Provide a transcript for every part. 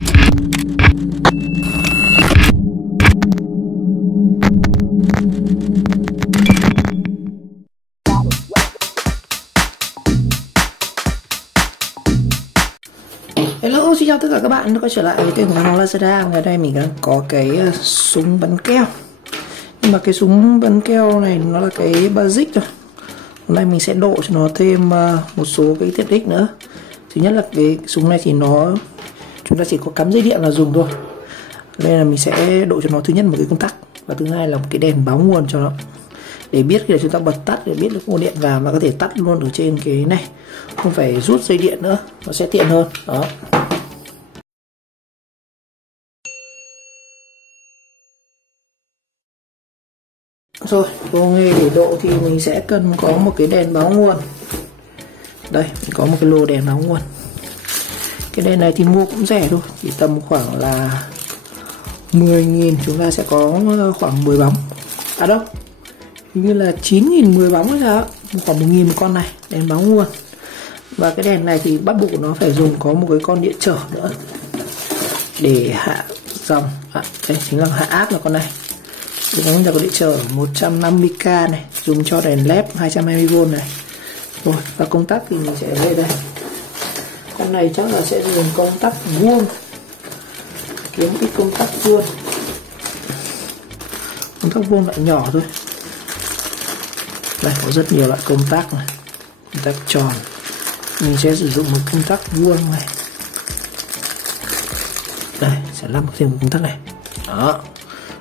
Hello, xin chào tất cả các bạn đã quay trở lại với kênh của Hoàng Lazada. Ngày nay mình đang có cái súng bắn keo. Nhưng mà cái súng bắn keo này nó là cái basic thôi. Hôm nay mình sẽ độ cho nó thêm một số cái tiện ích nữa. Thứ nhất là cái súng này thì chúng ta chỉ có cắm dây điện là dùng thôi. Nên là mình sẽ độ cho nó thứ nhất một cái công tắc, và thứ hai là một cái đèn báo nguồn cho nó, để biết khi chúng ta bật tắt để biết được nguồn điện vào, mà có thể tắt luôn ở trên cái này, không phải rút dây điện nữa, nó sẽ tiện hơn. Đó. Rồi, công nghệ để độ thì mình sẽ cần có một cái đèn báo nguồn. Đây, mình có một cái lô đèn báo nguồn. Cái đèn này thì mua cũng rẻ thôi, chỉ tầm khoảng là 10.000 chúng ta sẽ có khoảng 10 bóng. À đâu, hình như là 9.000 10 bóng hay sao, khoảng 1.000 một con này, đèn báo nguồn. Và cái đèn này thì bắt buộc nó phải dùng có một cái con điện trở nữa để hạ dòng. Đây chính là hạ áp là con này. Chúng ta có điện trở 150k này, dùng cho đèn led 220V này. Rồi, và công tắc thì mình sẽ lấy đây. Con này chắc là sẽ dùng công tắc vuông, kiếm ít công tắc vuông. Công tắc vuông loại nhỏ thôi. Đây có rất nhiều loại công tắc này. Công tắc tròn. Mình sẽ sử dụng một công tắc vuông này. Đây, sẽ lắp thêm một công tắc này. Đó.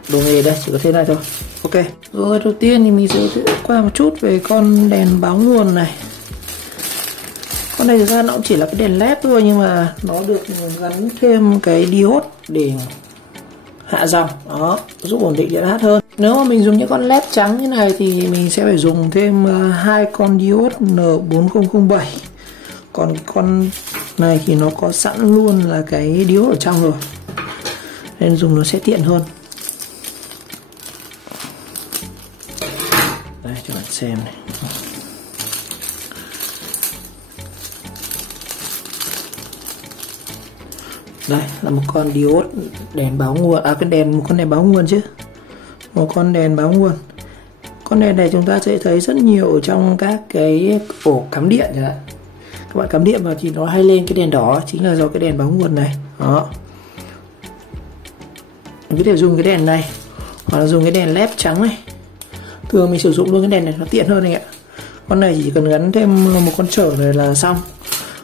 Đồ nghề đây chỉ có thế này thôi. Ok. Rồi, đầu tiên thì mình sẽ qua một chút về con đèn báo nguồn này. Con này thực ra nó cũng chỉ là cái đèn led thôi, nhưng mà nó được gắn thêm cái diode để hạ dòng. Đó, giúp ổn định điện áp hơn. Nếu mà mình dùng những con led trắng như này thì mình sẽ phải dùng thêm hai con diode N4007. Còn con này thì nó có sẵn luôn là cái diode ở trong rồi, nên dùng nó sẽ tiện hơn. Đây cho bạn xem này. Đây là một con diode đèn báo nguồn, một con đèn báo nguồn chứ. Một con đèn báo nguồn. Con đèn này chúng ta sẽ thấy rất nhiều ở trong các cái ổ cắm điện chẳng hạn. Các bạn cắm điện vào thì nó hay lên cái đèn đỏ, chính là do cái đèn báo nguồn này. Đó. Mình có thể dùng cái đèn này hoặc là dùng cái đèn led trắng này. Thường mình sử dụng luôn cái đèn này nó tiện hơn anh ạ. Con này chỉ cần gắn thêm một con trở này là xong.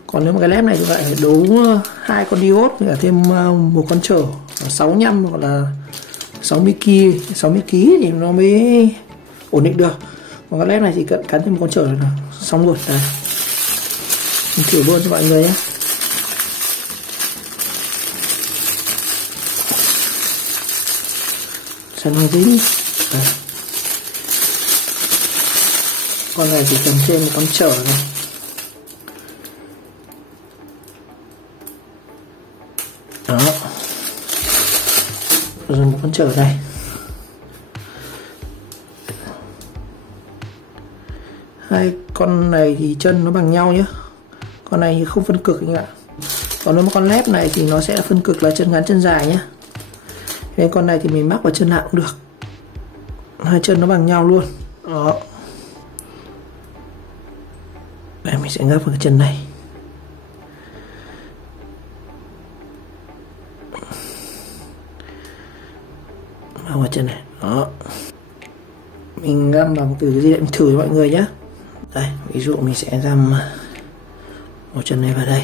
Còn nếu mà cái led này thì lại phải đấu hai con diode và thêm một con trở 65 hoặc là 60 kg thì nó mới ổn định được. Còn cái led này chỉ cần gắn thêm một con trở là xong rồi. Đây. Mình thử luôn cho mọi người nhé. Xem nó dính. Đây. Con này chỉ cần thêm một con trở này. Đó. Dùng một con trở này. Hai con này thì chân nó bằng nhau nhé. Con này thì không phân cực anh ạ. Còn nếu mà con led này thì nó sẽ phân cực là chân ngắn chân dài nhé. Nên con này thì mình mắc vào chân nào cũng được. Hai chân nó bằng nhau luôn. Đó. Đây mình sẽ ngáp vào cái chân này. Vào chân này. Đó. Mình găm bằng từ cái gì mình thử cho mọi người nhé. Đây, ví dụ mình sẽ găm một chân này vào đây.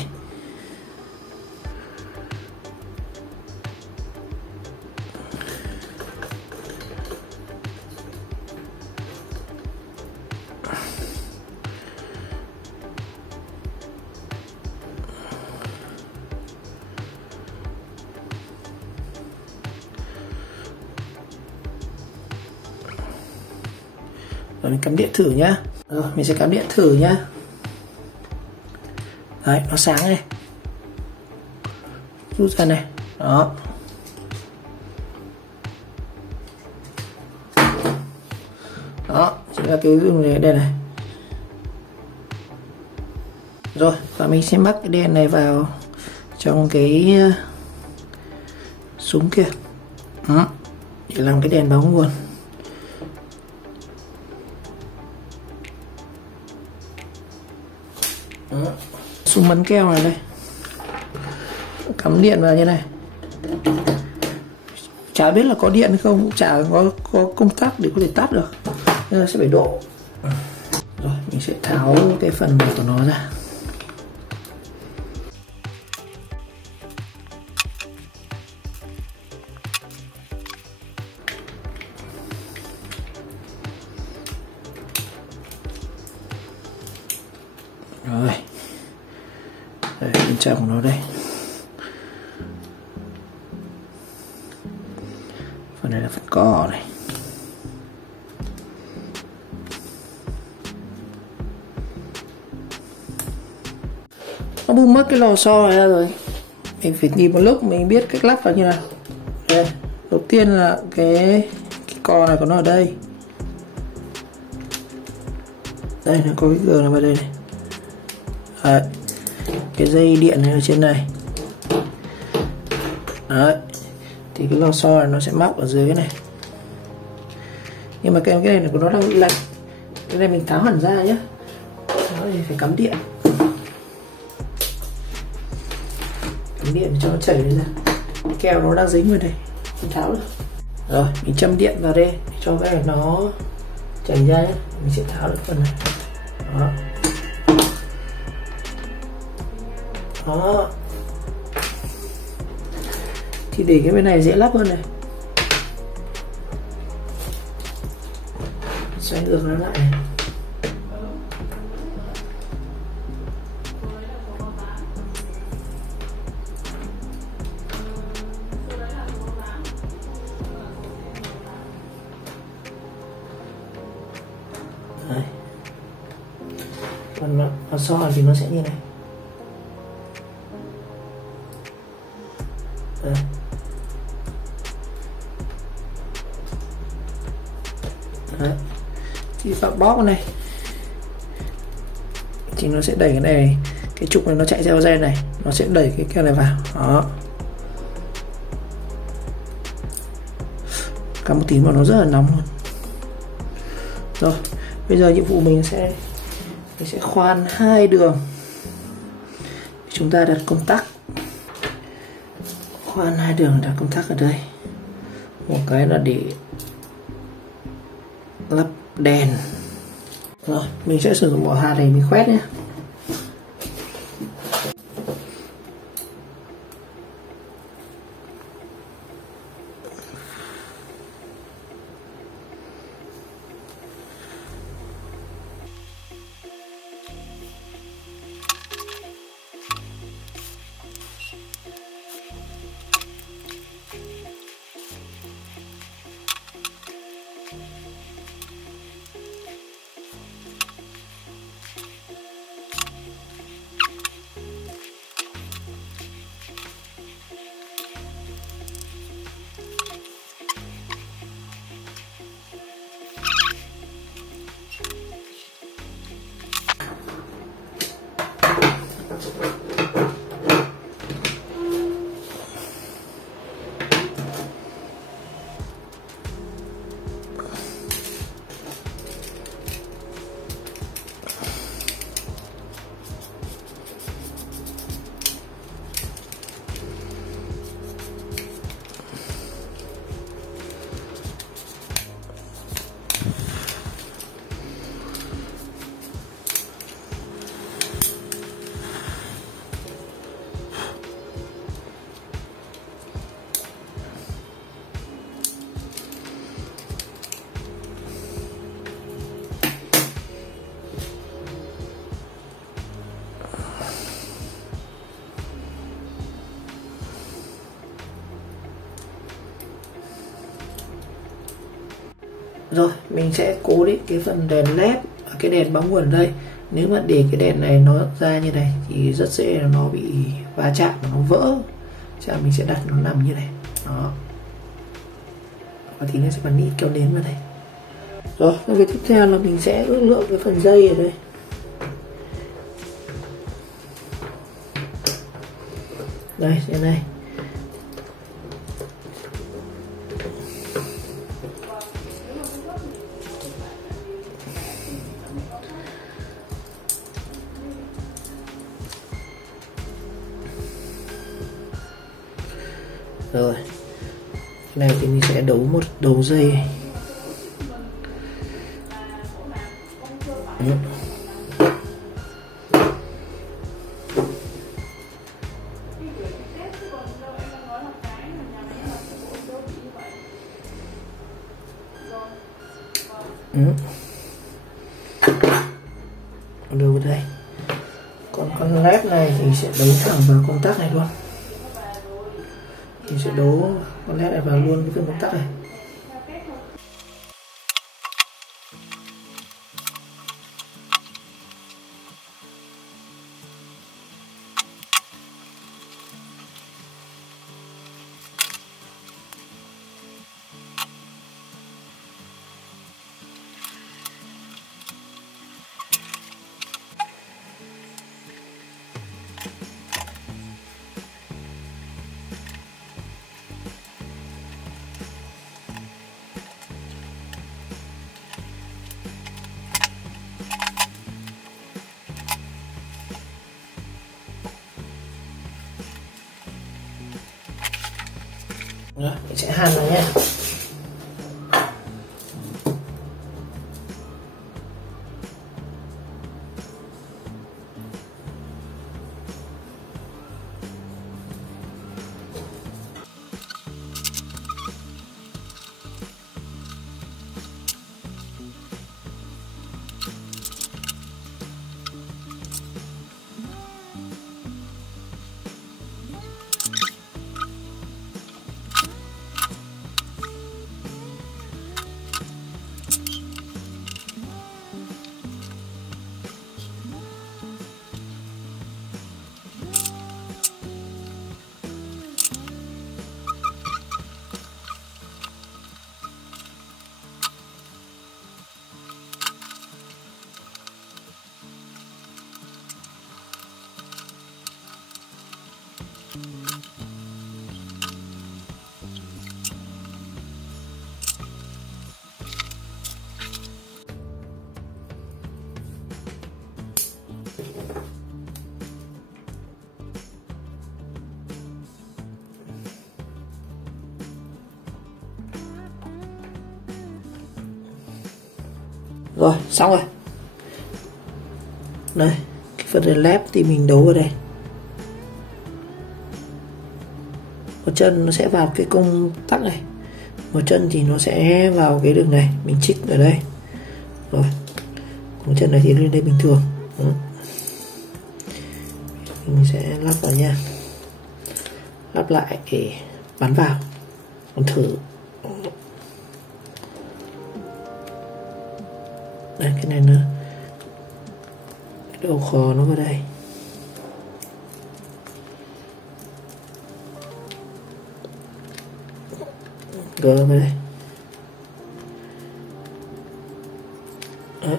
Rồi mình cắm điện thử nhá. Rồi mình sẽ cắm điện thử nhá. Đấy, nó sáng này. Rút ra này. Đó. Đó, chính là cái dùng này đây này. Rồi, và mình sẽ mắc cái đèn này vào trong cái xuống kia. Đó, để làm cái đèn báo nguồn. Đó, súng bắn keo này đây, cắm điện vào như này. Chả biết là có điện hay không, chả có công tắc để có thể tắt được, nên là sẽ phải độ. Rồi mình sẽ tháo cái phần này của nó ra. Rồi đây, bên trong của nó đây, phần này là phần cò này. Nó bung mất cái lò xo này ra rồi, mình phải nhìn một lúc mình biết cách lắp vào như nào. Đây, đầu tiên là cái cò này của nó ở đây. Đây nó có cái đường này vào đây này. Đấy, cái dây điện này ở trên này. Đấy, thì cái lò xo này nó sẽ móc ở dưới cái này. Nhưng mà cái này của nó đang bị lệch, cái này mình tháo hẳn ra nhé. Đó thì phải cắm điện. Cắm điện cho nó chảy ra. Keo nó đang dính vào đây, mình tháo được. Rồi mình châm điện vào đây để cho cái này nó chảy ra nhé. Mình sẽ tháo được phần này. Đó. Đó. Thì để cái bên này dễ lắp hơn này. Xoay ngược nó lại này. Đấy. Còn nó so thì nó sẽ như này. Đấy. Đấy. Thì phạm bóp này thì nó sẽ đẩy cái này, cái trục này nó chạy theo dây này, nó sẽ đẩy cái keo này vào. Đó, cả một tí mà nó rất là nóng luôn. Rồi bây giờ nhiệm vụ mình sẽ khoan hai đường. Chúng ta đặt công tắc, khoan hai đường đặt công tắc ở đây. Một cái là để lắp đèn. Rồi mình sẽ sử dụng bộ hạt này mình khoét nhé. Rồi mình sẽ cố định cái phần đèn led ở cái đèn báo nguồn ở đây. Nếu mà để cái đèn này nó ra như này thì rất dễ là nó bị va chạm và nó vỡ. Chắc là mình sẽ đặt nó nằm như này. Đó. Và thì nó sẽ bắn ít kéo đến vào đây. Rồi, việc tiếp theo là mình sẽ ước lượng cái phần dây ở đây. Đây, thế này. Rồi cái này thì mình sẽ đấu một đầu dây. Đầu vào đây. Còn con led này thì sẽ đấu thẳng vào công tắc này luôn. Mình sẽ đấu con led này vào luôn với phần công tắc này. Đó, mình sẽ hàn vào nhé. Rồi, xong rồi. Đây, cái phần đèn led thì mình đấu vào đây. Một chân nó sẽ vào cái công tắc này, một chân thì nó sẽ vào cái đường này, mình chích ở đây. Rồi, một chân này thì lên đây bình thường. Đó. Mình sẽ lắp vào nha, lắp lại để bắn vào. Còn thử. Đây, cái này nữa, cái đầu khò nó vào đây. Gỡ vào đây. Đấy.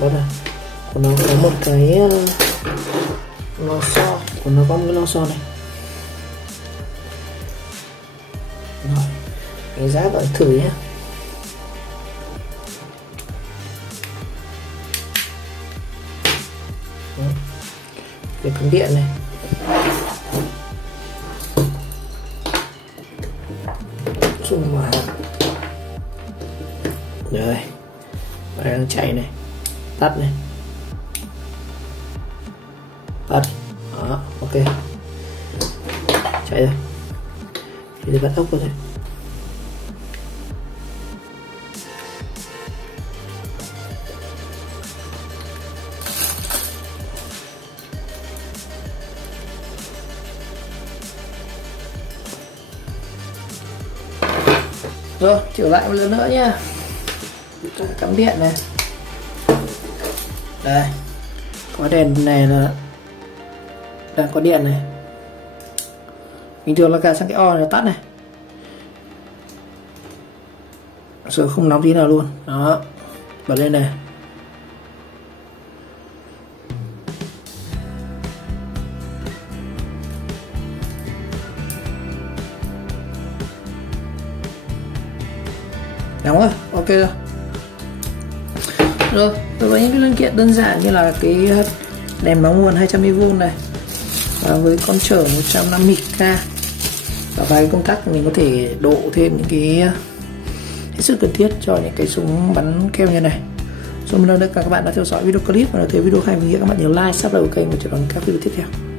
Đó là của nó có một cái lò xo, của nó có một cái lò xo này. Rồi, cái giá bạn thử nhé. Cái cắm điện này. Zoom vào. Rồi, nó đang chạy này. Tắt này, tắt. Đó, ok, chạy rồi. Bây giờ bắt ốc vào thôi. Rồi, trở lại một lần nữa nha. Cắm điện này. Đây, có đèn này là đang có điện này. Bình thường là cài sang cái on là tắt này. Rồi không nóng tí nào luôn. Đó, bật lên này. Nóng rồi, ok rồi. Rồi, với những cái linh kiện đơn giản như là cái đèn báo nguồn 200V này và với con trở 150k và vài công tắc, mình có thể độ thêm những cái hết sức cần thiết cho những cái súng bắn keo như này. Cảm ơn tất cả các bạn đã theo dõi video clip và nếu thấy video hay mình nghĩ các bạn nhớ like, subscribe kênh và chờ đón các video tiếp theo.